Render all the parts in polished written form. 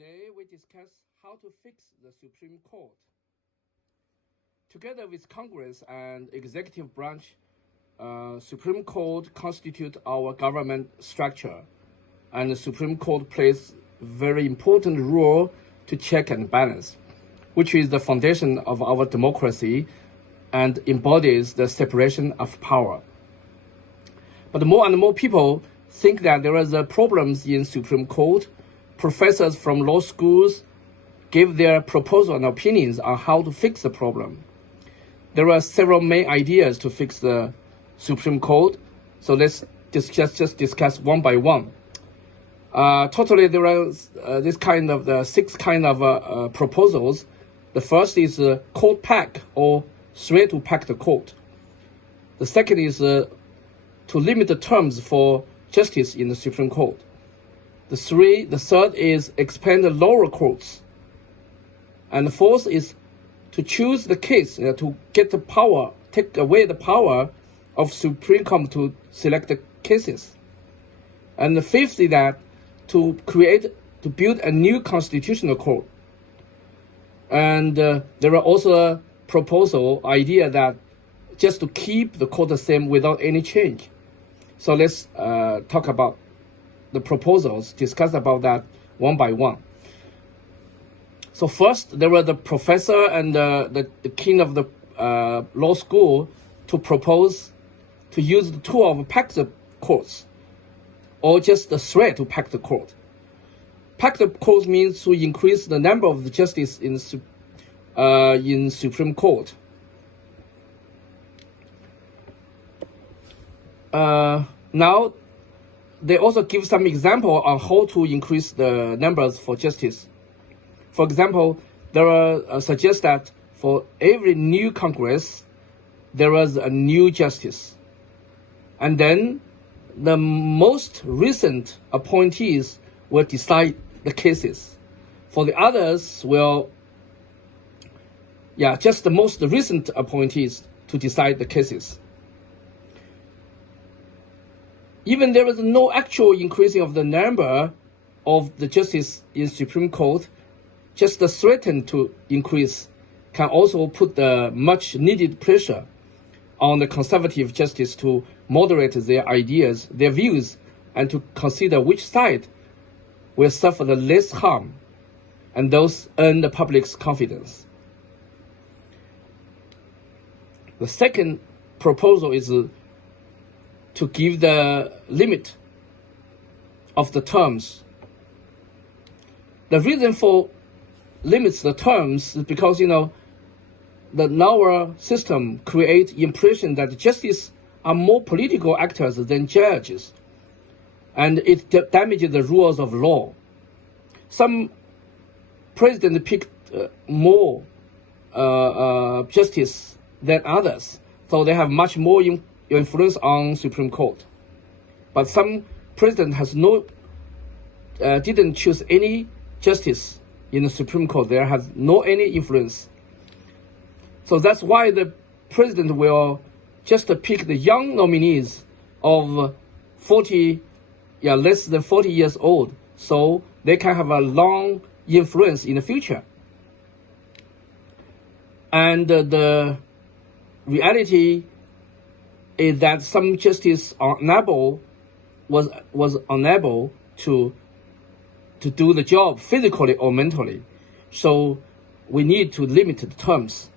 Today we discuss how to fix the Supreme Court. Together with Congress and executive branch, Supreme Court constitute our government structure, and the Supreme Court plays very important role to check and balance, which is the foundation of our democracy and embodies the separation of power. But more and more people think that there are problems in Supreme Court. Professors from law schools give their proposal and opinions on how to fix the problem. There are several main ideas to fix the Supreme Court, so let's just discuss one by one. Totally, there are six kind of proposals. The first is court pack, or threat to pack the court. The second is to limit the terms for justice in the Supreme Court. The third is expand the lower courts. And the fourth is to choose the case, to get the power, take away the power of Supreme Court to select the cases. And the fifth is that to build a new constitutional court. And there are also a proposal idea that just to keep the court the same without any change. So let's talk about the proposals, discuss about that one by one. So first, there were the professor and the king of the law school to propose to use the tool of pack the courts, or just the threat to pack the court. Pack the court means to increase the number of the justice in Supreme Court. Now, they also give some example on how to increase the numbers for justice. For example, there are suggest that for every new Congress, there is a new justice. And then the most recent appointees will decide the cases. For the others just the most recent appointees to decide the cases. Even there is no actual increasing of the number of the justice in Supreme Court, just the threaten to increase can also put the much needed pressure on the conservative justice to moderate their ideas, their views, and to consider which side will suffer the less harm and those earn the public's confidence. The second proposal is to give the limit of the terms. The reason for limits the terms is because, the our system create impression that justices are more political actors than judges, and it damages the rules of law. Some president picked more justice than others, so they have much more influence on Supreme Court. But some president has didn't choose any justice in the Supreme Court. There has no any influence. So that's why the president will just pick the young nominees of less than 40 years old, so they can have a long influence in the future. And the reality is that some justices are was unable to do the job physically or mentally. So we need to limit the terms.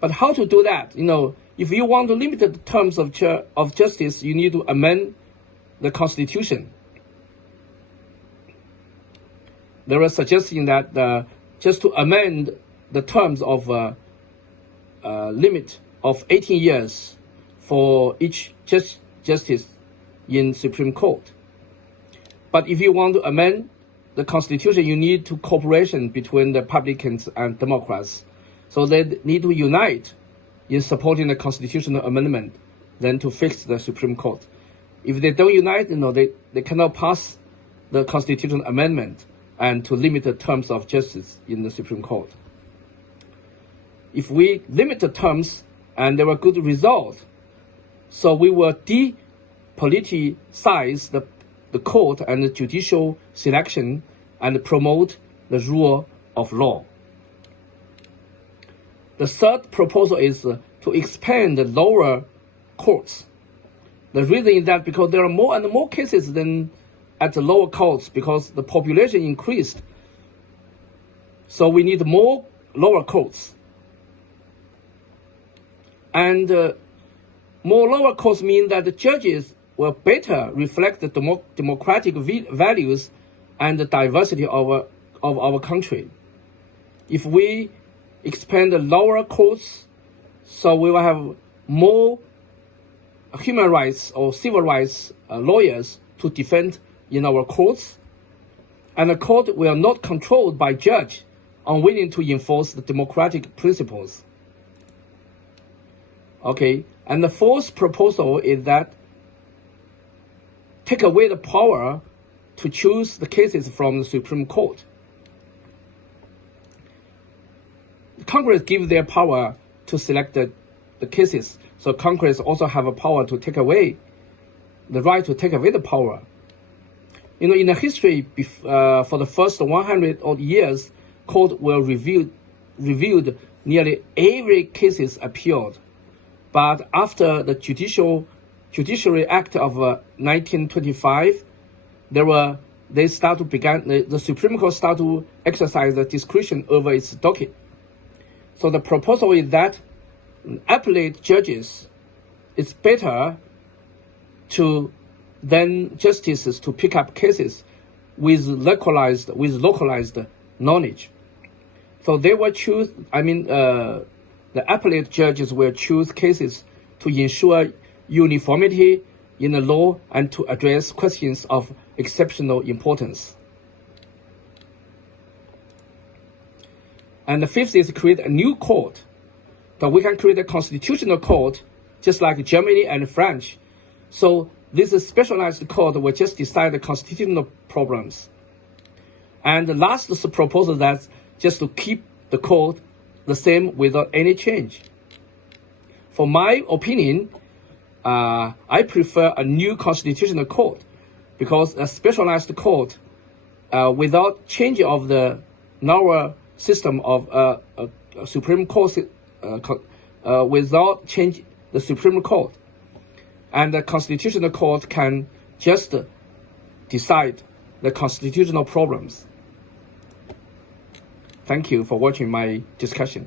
But how to do that? If you want to limit the terms of justice, you need to amend the Constitution. There are suggestions that just to amend the terms of limit of 18 years for each justice in Supreme Court. But if you want to amend the Constitution, you need to cooperation between the Republicans and Democrats. So they need to unite in supporting the constitutional amendment, then to fix the Supreme Court. If they don't unite, they cannot pass the constitutional amendment and to limit the terms of justice in the Supreme Court. If we limit the terms and there were good results, so we will depoliticize the court and the judicial selection and promote the rule of law. The third proposal is to expand the lower courts. The reason is that because there are more and more cases than at the lower courts because the population increased. So we need more lower courts. And more lower courts mean that the judges will better reflect the democratic values and the diversity of our country. If we expand the lower courts, so we will have more human rights or civil rights lawyers to defend in our courts, and the court will not controlled by judge unwilling to enforce the democratic principles. Okay, and the fourth proposal is that take away the power to choose the cases from the Supreme Court. Congress gives their power to select the cases, so Congress also have a power to take away the right to take away the power. You know, in the history, for the first 100 odd years, court will reviewed nearly every cases appealed. But after the Judiciary Act of 1925, the Supreme Court started to exercise the discretion over its docket. So the proposal is that appellate judges, it's better than justices to pick up cases with localized knowledge. So they will choose, the appellate judges will choose cases to ensure uniformity in the law and to address questions of exceptional importance. And the fifth is create a new court. So we can create a constitutional court, just like Germany and France. So this specialized court will just decide the constitutional problems. And the last proposal that's just to keep the court the same without any change. For my opinion, I prefer a new constitutional court because a specialized court without change of the narrow system of Supreme Court, without change the Supreme Court, and the Constitutional Court can just decide the constitutional problems. Thank you for watching my discussion.